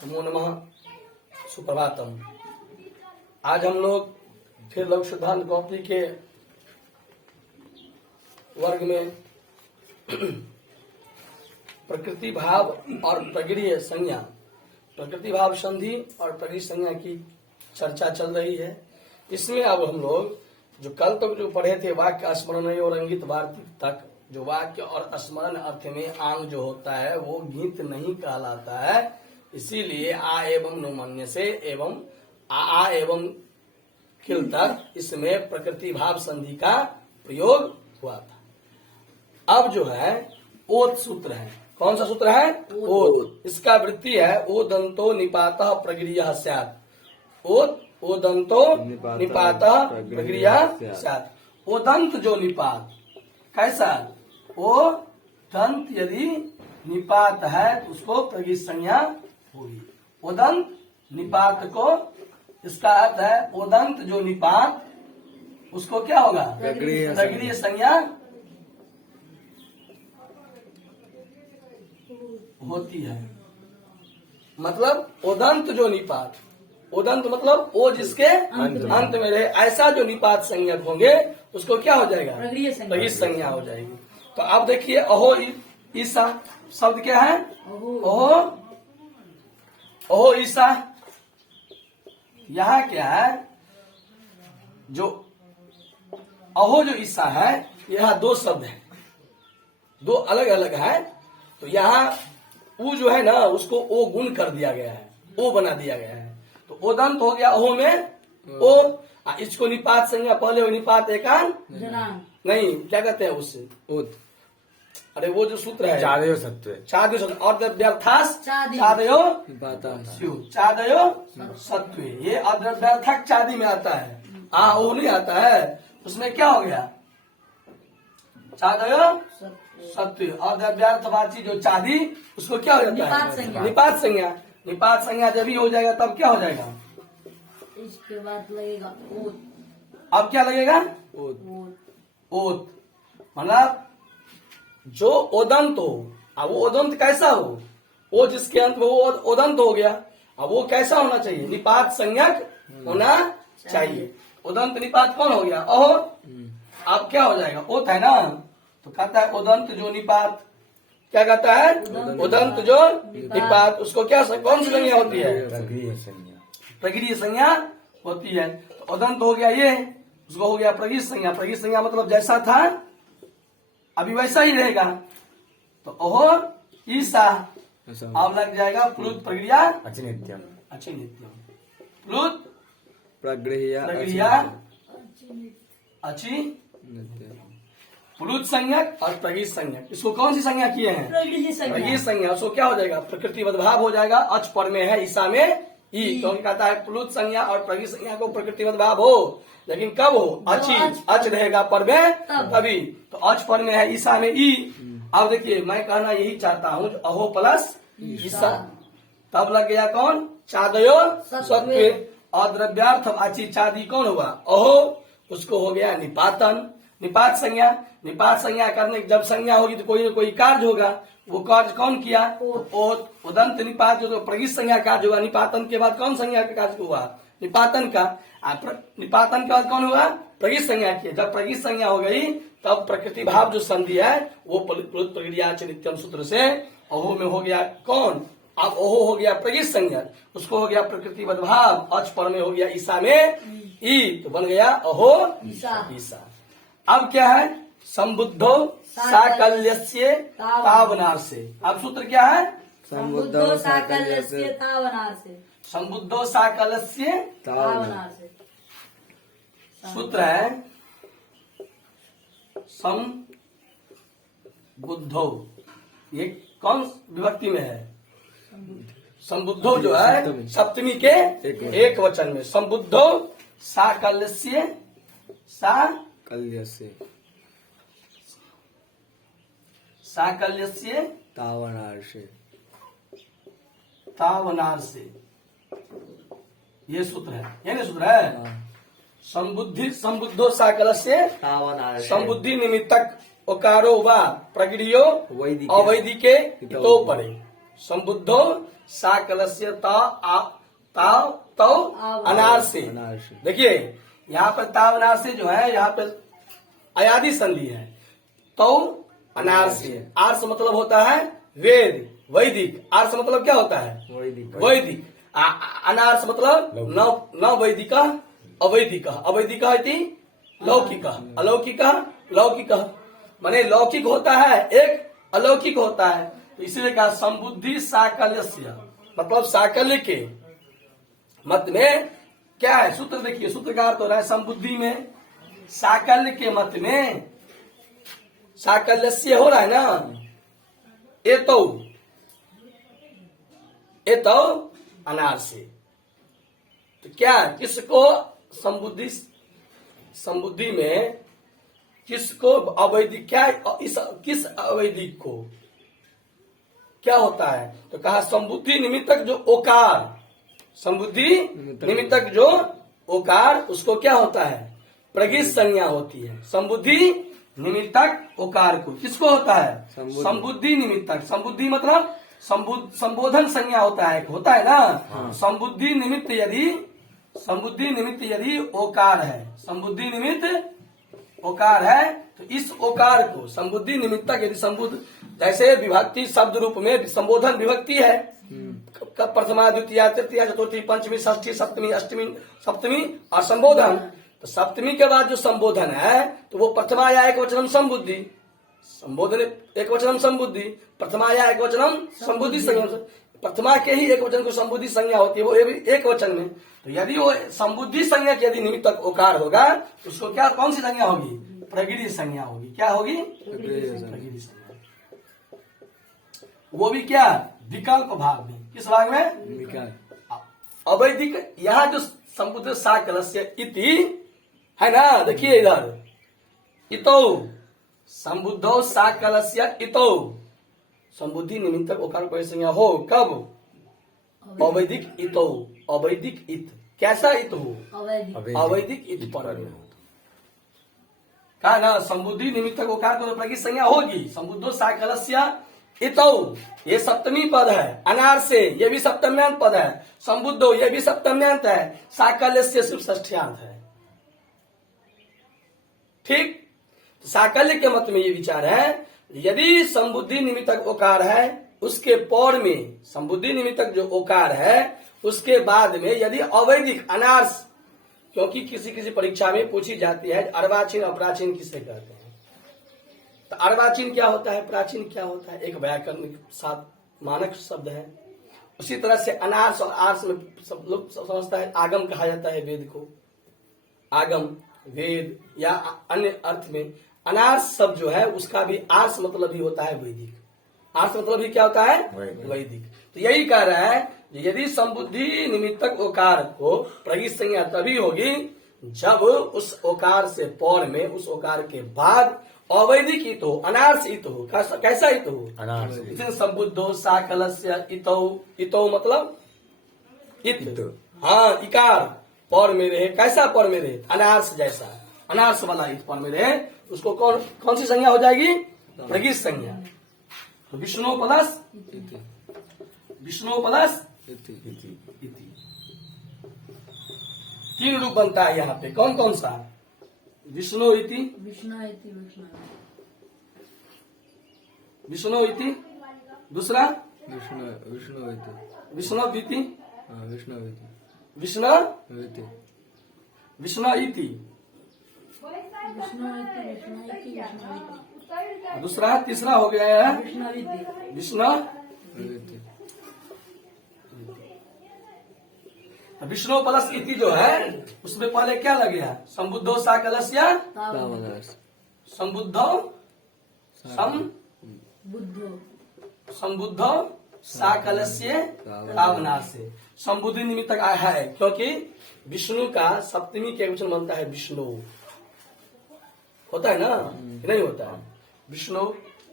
नमो नमः, सुप्रभातम। आज हम लोग फिर लघु सिद्धांत कॉपी के वर्ग में प्रकृति भाव और प्रगीय संज्ञा, प्रकृति भाव संधि और प्रगीय संज्ञा की चर्चा चल रही है। इसमें अब हम लोग जो कल तक जो पढ़े थे वाक्य स्मरण और अंगित वार्तिक तक, जो वाक्य और स्मरण अर्थ में आंग जो होता है वो गीत नहीं कहलाता है। इसीलिए आ एवं नुमन्य से एवं आ एवं किल तक इसमें प्रकृति भाव संधि का प्रयोग हुआ था। अब जो है ओत सूत्र है। कौन सा सूत्र है? ओत। इसका वृत्ति है ओ दंतो निपातः प्रगीयः स्यात्। ओत ओ दंतो निपातः प्रगीयः स्यात्। ओदंत जो निपात कैसा? ओ दंत यदि निपात है तो उसको प्रगीय संज्ञा होगी। ओदंत निपात को, इसका अर्थ है ओदंत जो निपात उसको क्या होगा? प्रगीय संज्ञा होती है। मतलब ओदंत जो निपात, ओदंत मतलब ओ जिसके अंत में रहे, ऐसा जो निपात संज्ञक होंगे उसको क्या हो जाएगा? प्रगीय संज्ञा हो जाएगी। तो आप देखिए अहो ईसा शब्द क्या है? ओहो ईसा। यहाँ क्या है? जो अहो जो ईसा है, यहाँ दो शब्द है, दो अलग अलग है। तो यहाँ ऊ जो है ना उसको ओ गुण कर दिया गया है, ओ बना दिया गया है। तो ओदंत हो गया अहो में ओ। इसको निपात संज्ञा पहले हो निपात एकांत नहीं, क्या कहते हैं उससे? अरे वो जो सूत्र है चादयो सत्व, चादयो सत्व और व्यर्थास चादयो सत्व, ये अव्यर्थक चादी में आता है, वो नहीं आता है। उसमें क्या हो गया? चादयो सत्व और व्यर्थवाची जो चादी उसको क्या हो जाता है? निपात संज्ञा। निपात संज्ञा जब ही हो जाएगा तब क्या हो जाएगा? इसके बाद लगेगा ओत। अब क्या लगेगा? ओत। मतलब जो ओदंत हो, अब वो ओदंत कैसा हो? वो जिसके अंत में वो ओदंत हो गया। अब वो कैसा होना चाहिए? निपात संज्ञक होना चाहिए। ओदंत निपात कौन हो गया? अहो। अब क्या हो जाएगा? ओत है ना, तो कहता है ओदंत जो निपात, क्या कहता है? ओदंत जो निपात, उसको क्या कौन सी संज्ञा होती है? प्रगीय संज्ञा होती है। तो ओदंत हो गया ये, उसको हो गया प्रगीय संज्ञा। प्रगीय संज्ञा मतलब जैसा था अभी वैसा ही रहेगा। तो ओहो ईसा अब लग जाएगा प्लुत प्रक्रिया अचिनित्यम, प्लुत प्रगृह्य अच्छी प्लुत संज्ञक और प्रगीय संज्ञक। इसको कौन सी संज्ञा किए हैं? प्रगीय संज्ञा। उसको क्या हो जाएगा? प्रकृति भाव हो जाएगा। अच पर में है, ईसा में ई, क्योंकि कहता है प्लुत संज्ञा और प्रगीय संज्ञा को प्रकृति भाव हो, लेकिन कब हो? अच रहेगा पर में तभी। तो अच पर में है, ईसा में ई। अब देखिए मैं कहना यही चाहता हूँ, अहो प्लस ईसा, तब लग गया कौन? चादयो सत्व और द्रव्यार्थ वाची चादी कौन हुआ? अहो। उसको हो गया निपातन, निपात संज्ञा। निपात संज्ञा करने जब संज्ञा होगी तो कोई न कोई कार्य होगा। वो कार्य कौन किया? ओत। उदंत निपात जो प्रगीय संज्ञा कार्य होगा। निपातन के बाद कौन संज्ञा का कार्य हुआ? निपातन का। निपातन के बाद कौन हुआ? प्रगीय संज्ञा की। जब प्रगीय संज्ञा हो गई तब प्रकृति भाव जो संधि है वो प्लुत प्रक्रिया नित्यम सूत्र से अहो में हो गया कौन? अब ओहो हो गया प्रगीय संज्ञा, उसको हो गया प्रकृति भाव। अच पर में हो गया ईसा में ई, तो बन गया अहो ईसा। अब क्या है? संबुद्धो साकल्यस्य तावनार्से। अब सूत्र क्या है? संबुद्धो साकल्यस्य तावनार्से। संबुद्धो साकल्यस्य तावनार्से। सूत्र है संबुद्धो। ये कौन विभक्ति में है? संबुद्धो जो है सप्तमी के एक वचन में। संबुद्धो साकल्यस्य साकल्यस्य तावनार्से। ये सूत्र है, ये नहीं सूत्र है? संबुद्धो साकल्यस्य संबुद्धि निमित्तक ओकारो व प्रगीयो अवैदिके तो पड़े। संबुद्धो साकलस्य ताव अनार से। अनार से। देखिए यहाँ पर ताव अनार से जो है, यहाँ पे अयादि संधि है। तो अनार से, आर से मतलब होता है वेद, वैदिक। आर से मतलब क्या होता है? वैदिक। वैदिक। अनार से मतलब न वैदिक अवैदिक। अवैदिक इति लौकिक, अलौकिक लौकिक। माने लौकिक होता है, एक अलौकिक होता है। तो इसीलिए कहा संबुद्धि साकल्यस्य, मतलब साकल्य के मत में क्या है? सूत्र देखिए, सूत्र का अर्थ हो रहा है संबुद्धि में, साकल्य के मत में, साकल्यस्य हो रहा है ना, एतो अनार से। तो क्या किसको संबुद्धि में किसको अवैदिक, क्या इस किस अवैदिक को क्या होता है? तो कहा संबुद्धि निमित्तक जो ओकार, संबुद्धि निमित्तक जो ओकार, उसको क्या होता है? प्रगित संज्ञा होती है। संबुद्धि निमित्तक ओकार को किसको होता है? संबुद्धि निमित्तक। संबुद्धि मतलब संबोधन संज्ञा होता है ना। हाँ। संबुद्धि निमित्त यदि ओकार है, संबुद्धि निमित्त ओकार है, तो इस ओकार को संबुद्धि निमित्तक यदि संबुद्ध, जैसे विभक्ति शब्द रूप में संबोधन विभक्ति है, प्रथमा द्वितीय तृतीय चतुर्थी पंचमी षष्ठी सप्तमी अष्टमी सप्तमी और संबोधन। तो सप्तमी के बाद जो संबोधन है तो वो प्रथमा या एक वचनम संबुद्धि, संबोधन एक वचनम संबुद्धि, प्रथमा या एक वचनम संबुद्धि संज्ञा। प्रथमा के ही एक वचन को संबुद्धि संज्ञा होती है, वो एक वचन में। तो यदि वो संबुद्धि संज्ञा के यदि निमित्तक ओकार होगा तो उसको क्या, कौन सी संज्ञा होगी? प्रगिड़ी संज्ञा होगी। क्या होगी? प्रगिड़ी संज्ञा। वो भी क्या? विकल्प भाग में। किस भाग में? अवैदिक। यहाँ जो संबुद्ध साकलस्य इति है ना, देखिए इधर, इतो संबुद्धो साकलस्य इतो, संबुद्धि निमित्तक ओकार पर संज्ञा हो कब? अवैदिक इतो, अवैदिक इत। कैसा इत हो? अवैदिक इत पर कहा ना, संबुद्धि निमित्तक ओकार को प्रगित संज्ञा होगी। संबुद्धो साकलस्य इतो, ये सप्तमी पद है। अनार से, ये भी सप्तम्यांत पद है। संबुद्धो, ये भी सप्तम्यांत है। साकल्य से सिर्फ षष्ठ्यांत है। ठीक, साकल्य के मत में ये विचार है, यदि संबुद्धि निमित्तक ओकार है उसके पौर में, संबुद्धि निमित्तक जो ओकार है उसके बाद में यदि अवैदिक अनार्स, क्योंकि किसी किसी परीक्षा में पूछी जाती है अर्वाचीन अप्राचीन किससे कहते हैं। तो अर्वाचीन क्या होता है, प्राचीन क्या होता है, एक व्याकरण साथ मानक शब्द है। उसी तरह से अनार्स और आर्स में सब लोग समझता है आगम कहा जाता है वेद को। आगम, वेद या अन्य अर्थ में अनार्स शब्द जो है उसका भी आर्स मतलब ही होता है वैदिक। आर्स मतलब ही क्या होता है? वैदिक। तो यही कह रहा है, यदि संबुद्धि निमित्तक ओकार को प्रगित संज्ञा तभी होगी जब उस ओकार से पौर में, उस ओकार के बाद अवैदिक इत हो, अनार्स इत हो। कैसा इत हो? अनार्स। संबुद्धो साकलस्य इतो, इतो मतलब इत। हाँ, इकार पौर में रहे। कैसा पौर में रहे? अनार्स जैसा, अनार्स वाला इत पौर में रहे, उसको कौन सी संज्ञा हो जाएगी? प्रगित संज्ञा। तो विष्णु प्लस इति। तीन रूप बनता है यहाँ पे। कौन कौन सा? विष्णु इति, विष्णु इति, दूसरा विष्णु इति, विष्णु इति, दूसरा, तीसरा हो गया है विष्णु। विष्णु प्लस इति जो है उसमें पहले क्या लग गया? संबुद्धो साकलस्य, संबुद्धो संबुद्धो साकलस्य तावनार से। संबुद्धि निमित्तक आया है क्योंकि विष्णु का सप्तमी के वचन बनता है विष्णु, होता है ना? नहीं होता है विष्णु।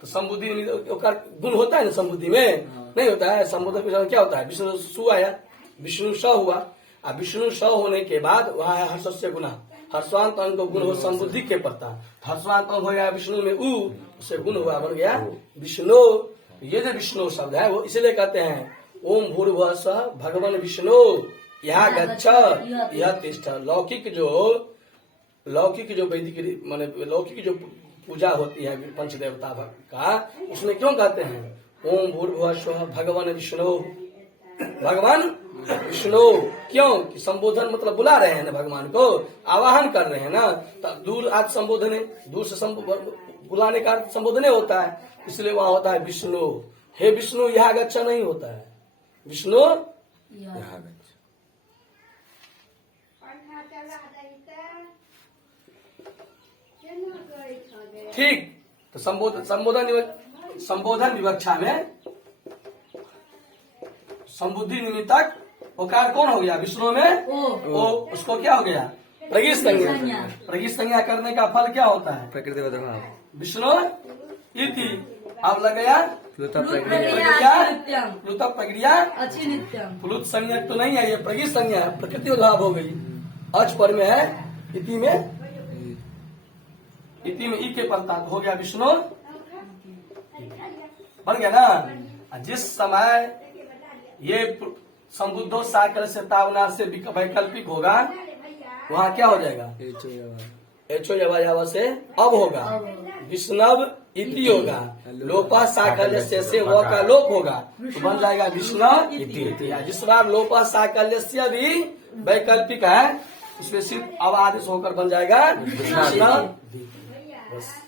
तो संबुद्धि गुण होता है ना संबुद्धि में? नहीं होता है। संबुद्धि के क्या होता है? विष्णु सु आया, विष्णु स हुआ। अब विष्णु स होने के बाद वहां है हर्ष से गुना, हर्षवांत अंग गुण हो संबुद्धि के पड़ता। हर्षवांत अंग हो गया विष्णु में उ, उससे गुण हुआ, बन गया विष्णु। ये जो विष्णु शब्द है वो इसलिए कहते हैं ओम भूर्भुवः स्वः भगवान विष्णु यह गच्छ यह तिष्ठ। लौकिक जो वैदिक माने लौकिक जो पूजा होती है पंचदेवता का, उसमें क्यों कहते हैं ओम भूर्भुवः स्वः भगवान विष्णु, भगवान विष्णु? क्यों कि संबोधन मतलब बुला रहे हैं ना, भगवान को आवाहन कर रहे हैं ना। तब दूर आज संबोधन है, दूर से बुलाने का संबोधन होता है, इसलिए वहां होता है विष्णु। हे विष्णु यह गच्छ नहीं होता है, विष्णु यहाँ गच्छ। ठीक। तो संबोधन विवक्षा में संबुद्धि निमित्तक ओकार कौन हो गया? विष्णु में ओ। उसको क्या हो गया? प्रगीत संज्ञा। प्रगीत संज्ञा करने का फल क्या होता है? प्रकृति बदभाव। विष्णु इति। अब लग गया प्लुत प्रक्रिया अच्छी नित्यम। प्लुत संज्ञा तो नहीं है, ये प्रगीत संज्ञा है, प्रकृति उद्भाव हो गई। अच पर में है, इति में ई के पड़ता हो गया विष्णु, बन गया ना। जिस समय ये संबुद्धो साकल से तावनार से वैकल्पिक होगा, वहाँ क्या हो जाएगा? एचो यवा से अब होगा, विष्णव इति होगा। लोपा साकल्य से व का लोप होगा, तो बन जाएगा विष्णव इति। जिस बार लोपा साकल्य से भी वैकल्पिक है, इसमें सिर्फ अब आदेश होकर बन जाएगा विष्णव। बस।